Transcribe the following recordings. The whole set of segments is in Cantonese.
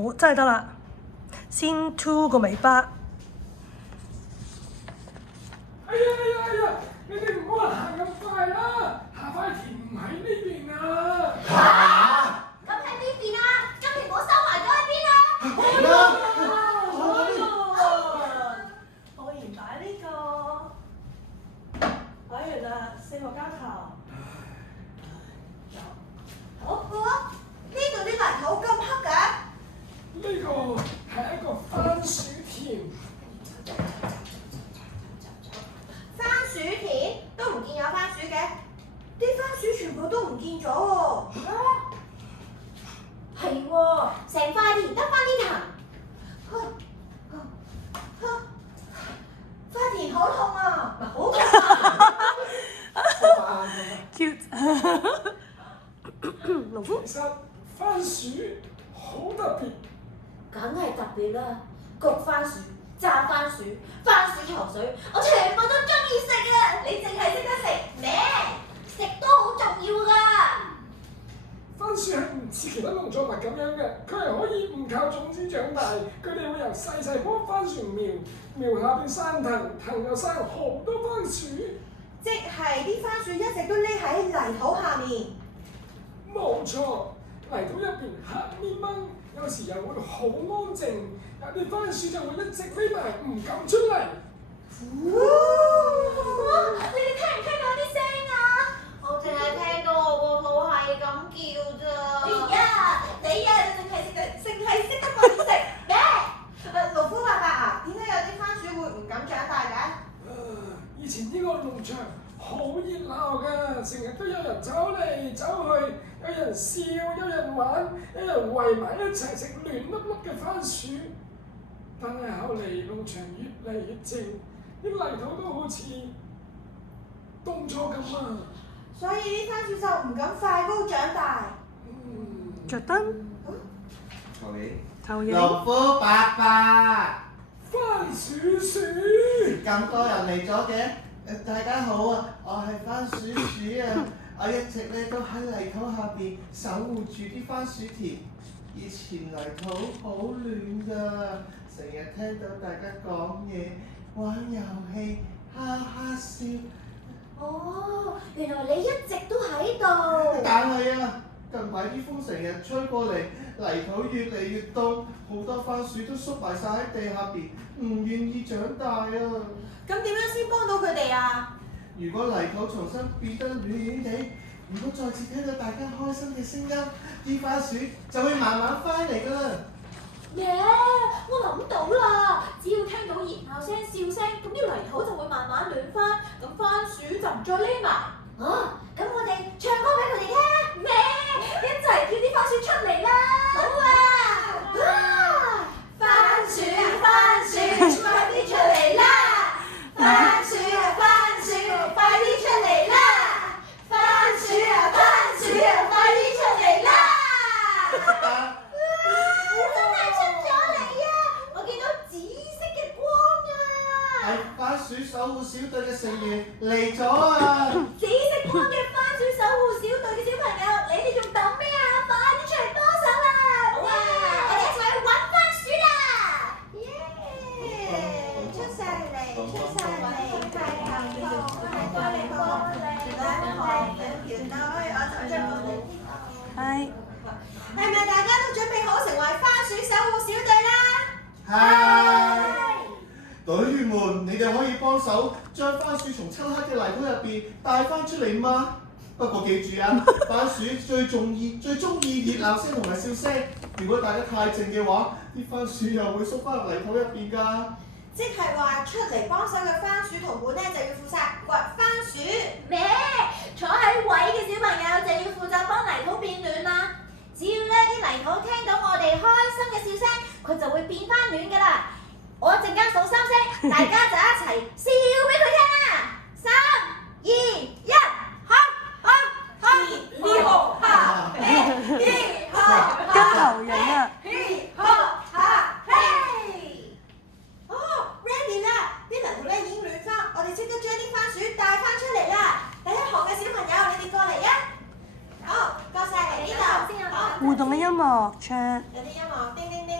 好，真係得啦。先凸個尾巴。哎呀！你哋唔好行咁快啦，下塊田唔喺呢邊啊！咁喺邊邊啊？將蘋果收埋咗喺邊啊？係啦，我而擺呢個，擺完啦，4個膠頭。好嘅喎，呢度啲泥土咁黑嘅。呢個係一個番薯田。番薯田都唔見有番薯嘅，啲番薯全部都唔見咗喎。係喎，成塊田得翻啲藤。塊田好痛啊！唔係好痛啊！ Cute。農夫。其實番薯好特別。梗係特別啦，焗番薯、炸番薯、番薯糖水，我全部都中意食啊！你淨係識得食咩？食都好重要㗎。番薯係唔似其他農作物咁樣嘅，佢係可以唔靠種子長大，佢哋會由細棵番薯苗下邊生藤，藤又生好多番薯。即係啲番薯一直都匿喺泥土下面。冇錯，泥土入邊黑咪掹，有時又會好安靜，有啲番薯就會一直匿埋唔敢出嚟。你哋聽唔聽到啲聲啊？我淨係聽到我個肚係咁叫咋。你淨係識得講食咩？農夫伯伯啊，點解有啲番薯會唔敢長大嘅？以前呢個農場好熱鬧㗎，成日都有人走嚟走去，有人笑，有人玩，有人圍埋一齊食亂粒粒嘅番薯。但係後嚟農場越嚟越靜，啲泥土都好似凍咗咁啊！所以啲番薯就唔敢快高長大。着燈。投影。農夫伯伯，番薯樹。咁多人嚟咗嘅，大家好啊！我係番薯鼠啊！我一直咧都喺泥土下邊守護住啲番薯田。以前泥土好暖㗎，成日聽到大家講嘢、玩遊戲、哈哈笑。哦，原來你一直都喺度。但係啊，近排啲風成日吹過嚟，泥土越嚟越凍，好多番薯都縮埋晒喺地下邊，唔願意長大啊！咁點樣先幫到佢哋啊？如果泥土重新變得暖暖地，如果再次聽到大家開心嘅聲音，啲番薯就會慢慢翻嚟㗎啦。我諗到啦！只要聽到熱鬧聲、笑聲，咁啲泥土就會慢慢暖翻，咁番薯就唔再匿埋。咁我哋唱歌俾佢哋聽啊！咩？一齊叫啲番薯出嚟啦！好啊！番薯番薯，快啲出嚟啦！番薯番薯，快啲出嚟啦！番薯番薯，快啲出嚟啦！真係出咗嚟啊！我見到紫色嘅光啊！係番薯守護小隊嘅成員嚟咗啊！紫色光嘅番薯守護小隊嘅小朋友，你哋仲等咩啊？快啲出嚟幫手啦！好啊！我哋一齊去揾番薯啦！出晒嚟，太好，快嚟幫你，係。係咪大家都準備好成為番薯守護小隊啦？係。隊員們，你哋可以幫手將番薯從漆黑嘅泥土入邊帶翻出嚟嗎？不過記住啊，番薯最中意熱鬧聲同埋笑聲。如果大家太靜嘅話，啲番薯又會縮翻入泥土入邊㗎。即係話出嚟幫手嘅番薯同伴咧，就要負責掘番薯。咩？坐喺位嘅小朋友就要負責幫泥土變暖啦。只要咧啲泥土聽到我哋開心嘅笑聲，佢就會變翻暖㗎啦。我陣間數3聲，大家就一齊笑俾佢聽啦。3、2、1，哈哈哈！嘻哈哈，嘻哈哈，跟投影啊！嘻哈哈，嘿！哦 ，ready 啦！啲泥土咧已經暖翻，我哋即刻將啲番薯帶翻出嚟啦！第一行嘅小朋友，你哋過嚟啊！好，過晒嚟呢度先啊！互動嘅音樂唱。有啲音樂，叮叮叮。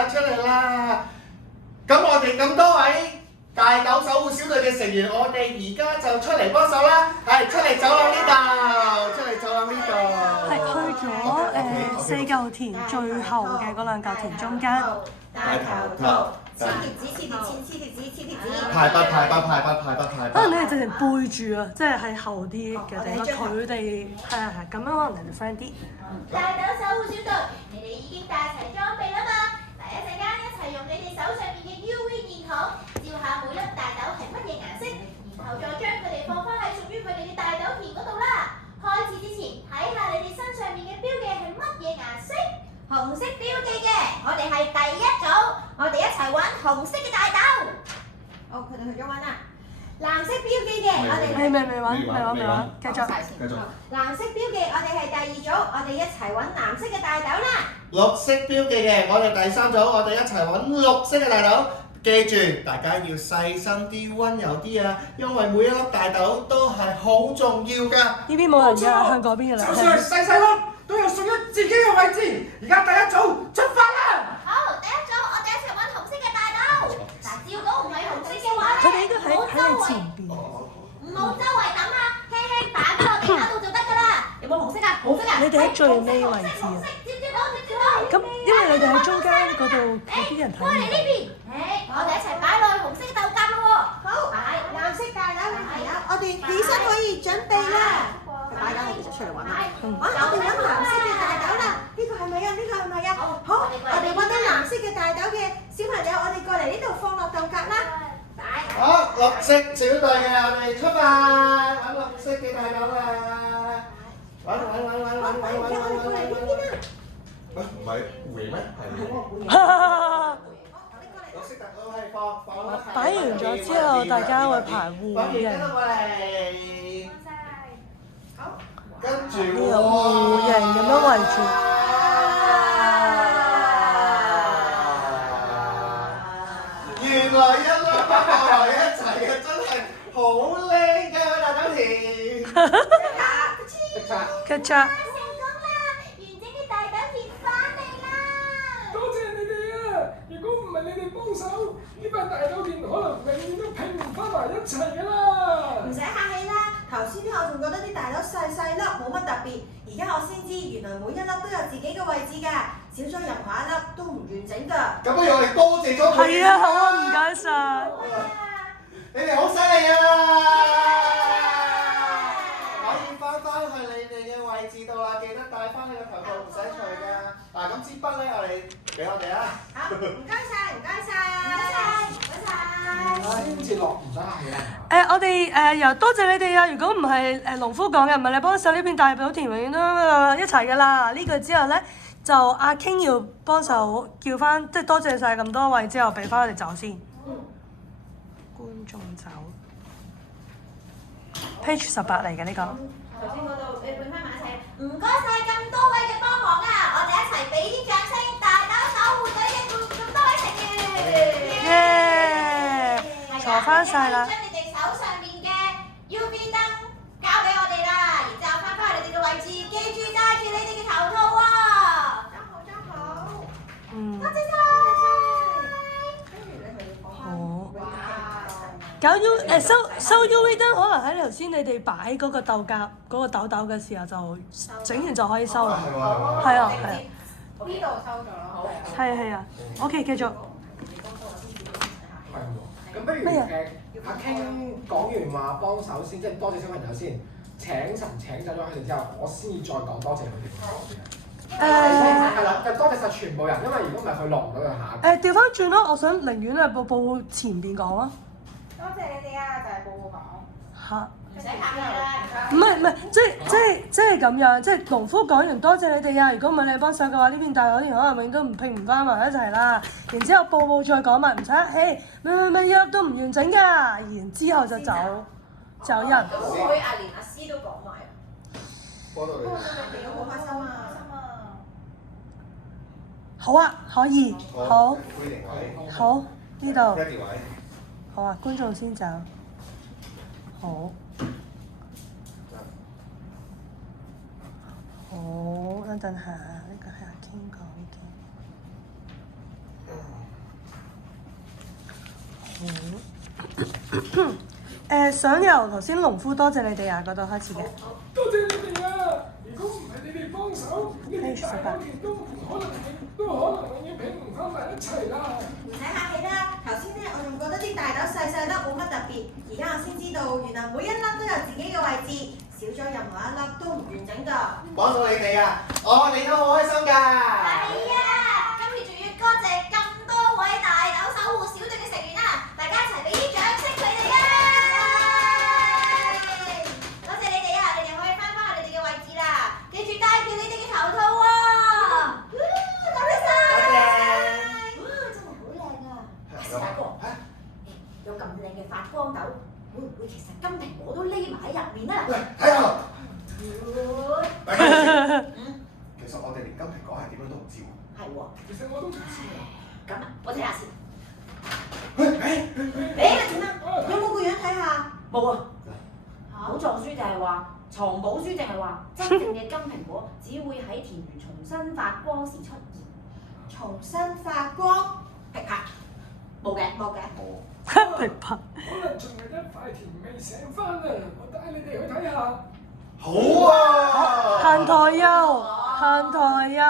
啦，出嚟啦！咁我哋咁多位大狗守護小隊嘅成員，我哋而家就出嚟幫手啦！係出嚟走廊呢度，出嚟走廊呢度。係去咗4嚿田最後嘅嗰2嚿田中間。大頭兔，黐貼紙，黐貼紙，黐貼紙，黐貼紙。排不。可能你哋直情背住啊，即係喺後啲嘅地方，佢哋係咁樣可能你哋 friend 啲。大狗守護小隊，你哋已經帶齊裝備啦嘛？第一陣間一齊用你哋手上面嘅 UV 電筒照下每粒大豆係乜嘢顏色，然後再將佢哋放返喺屬於佢哋嘅大豆田嗰度啦。開始之前睇下你哋身上面嘅標記係乜嘢顏色？紅色標記嘅，我哋係第一組，我哋一齊玩紅色嘅大豆。哦，佢哋去咗玩啦。藍色標記嘅，我哋未玩，繼續。藍色標記，我哋係第二組，我哋一齊揾藍色嘅大豆啦。綠色標記嘅，我哋第3組，我哋一齊揾綠色嘅大豆。記住，大家要細心啲、温柔啲啊，因為每一粒大豆都係好重要㗎。呢邊冇人㗎，向嗰邊㗎啦。就算係細粒都有屬於自己嘅位置。而家第一組出發啦！好，第一組我哋一齊揾紅色嘅大豆。嗱，照到唔係紅色嘅話咧，佢哋應該喺你前邊。唔好周圍抌啊，輕輕擺喺落地下度就得㗎啦。有冇紅色啊？紅色啊！你哋喺最尾位置啊。咁因為你哋喺中間嗰度，有啲人睇唔到。過嚟呢邊，我哋一齊擺落去紅色嘅豆莢咯喎。好，藍色大豆嘅朋友，我哋起身可以準備啦。大家出嚟玩啦！我哋揾藍色嘅大豆啦，呢個係咪啊？呢個係咪啊？好，我哋揾到藍色嘅大豆嘅小朋友，我哋過嚟呢度放落豆莢啦。好，綠色小隊嘅，我哋出發揾綠色嘅大豆啦！揾。我哋過嚟呢邊啦。唔係回咩？係。綠色大豆係放啦。擺完咗之後，大家會排護人。過嚟。好。跟住護人咁樣圍住。原來一粒不過來一齊嘅，真係好靚嘅大豆田。吉吉。唔係你哋幫手，呢塊大豆田可能永遠都拼唔翻埋一齊㗎啦！唔使客氣啦，頭先我仲覺得啲大豆細粒冇乜特別，而家我先知原來每一粒都有自己嘅位置㗎，少咗任何一粒都唔完整㗎。咁不如我哋多謝咗佢。係啊，好啊，唔該晒。你哋好犀利啊！可以翻去你哋嘅位置度啦，記得戴翻你個頭套，唔使除㗎。嗱，咁支筆咧，我哋俾我哋啊。好，唔該晒，唔該晒。先至落唔得氣啦。我哋又多謝你哋啊！如果唔係農夫講嘅，唔係你幫手呢片大豆田永遠都一齊㗎啦。呢句之後咧，就阿 King 要幫手叫翻，即係多謝晒咁多位之後，俾翻佢哋走先。觀眾走。Page 18嚟嘅呢個。頭先嗰度你換翻埋一齊。唔該晒咁多位嘅幫忙啊！我哋一齊俾啲掌聲，大豆守護隊嘅咁多位成員。耶！坐翻晒啦。將你哋手上面嘅 UV 燈交俾我哋啦，然之後翻返去你哋嘅位置，記住戴住你哋嘅頭套喎。裝好。多謝晒。好。搞 收 UV 燈，可能喺頭先你哋擺嗰個豆莢嗰個豆豆嘅時候就整完就可以收啦。係啊。呢度收咗咯，好。係啊。OK， 繼續。係喎，咁不如阿 King 講完話幫手先，即係多謝小朋友先，請走咗佢哋之後，我先至再講多謝佢哋。係啦，就多謝晒全部人，因為如果唔係佢落唔到去下。調翻轉咯，我想寧願係報前邊講啊。多謝你哋啊，就係報告講。嚇！唔使客氣啦。唔係，即係咁樣，即係農夫講完多謝你哋啊！如果唔係你幫手嘅話，呢邊大豆田可能永遠都唔拼唔翻埋一齊啦。然之後報再講埋，唔使客氣，咩一粒都唔完整㗎。然之後就走人。咁會唔會連阿師都講埋啊？幫到你。你哋都好開心啊！好啊，可以，好，好呢度。Ready 位。好啊，觀眾先走。好。好，等陣下，呢個係阿 King 講嘅。想由頭先農夫多謝你哋啊嗰度開始嘅。多謝你哋啊！如果唔係你哋幫手，你哋大嗰件都可能永遠拼唔翻埋一齊啦。唔使客氣啦，頭先咧我仲覺得啲大豆細細粒冇乜特別，而家我先知道原來每一粒都有自己嘅位置，少咗任何一粒都唔完整㗎。幫到你哋啊！我哋都好開心㗎。係啊，今次仲要多謝咁多位大豆守護小隊嘅成員啊！大家一齊俾啲掌聲佢哋啊！多謝你哋啊！你哋可以翻返去你哋嘅位置啦，記住戴住你哋嘅頭套喎。多謝晒！哇，真係好靚啊！阿時大哥，有咁靚嘅發光豆，會唔會其實金蘋果都匿埋喺入面啊？睇下。大家其實我哋連金蘋果係點樣都唔知喎。係喎。其實我都唔知啊。咁啊，我睇下先。誒點啊？有冇個樣睇下？冇啊。口藏書就係話，藏寶書淨係話，真正嘅金蘋果只會喺田園重新發光時出現。重新發光？劈啪！冇嘅。明白。可能仲有一塊田未醒翻啊！我帶你哋去睇下。好啊！行台右啊！行台右，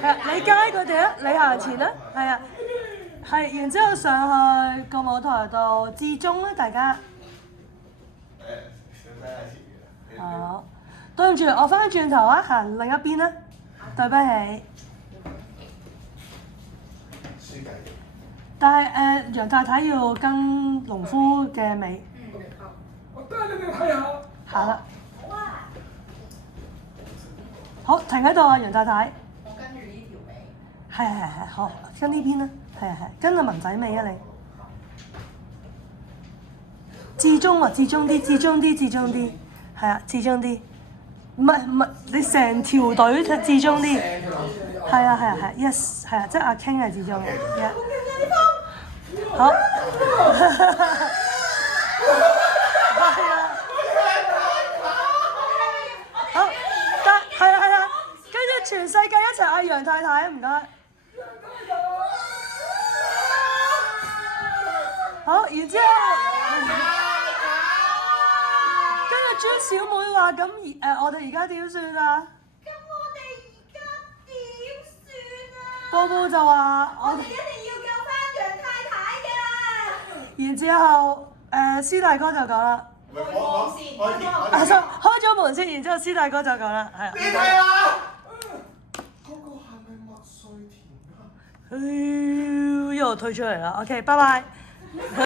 係啊，你街佢哋啊，你行前啦，係啊，係，然之後上去個舞台度至中啦，大家。好，對唔住，我翻轉頭啊，行另一邊啦，對不起。書計。但係楊太太要跟農夫嘅尾。我帶你哋睇下。行啦。好啊。好，停喺度啊，楊太太。我跟住呢條尾。係，好，跟呢邊啦，係，跟阿文仔尾啊你。至中啊，至中啲，係啊，至中啲。唔係，你成條隊至中啲。係啊，yes， 係啊，即係阿 King 係至中嘅。好。好，係啊，跟住全世界一齊嗌楊太太啊，唔該。好，然之後，跟住朱小妹話：咁我哋而家點算啊？咁我哋而家點算啊？波波就話：我哋一定要救翻楊太太㗎！然之後，師大哥就講啦。開咗門先，然之後師大哥就講啦，係啊。你睇下，嗰個係咪麥穗田啊？又退出嚟啦，OK，拜拜。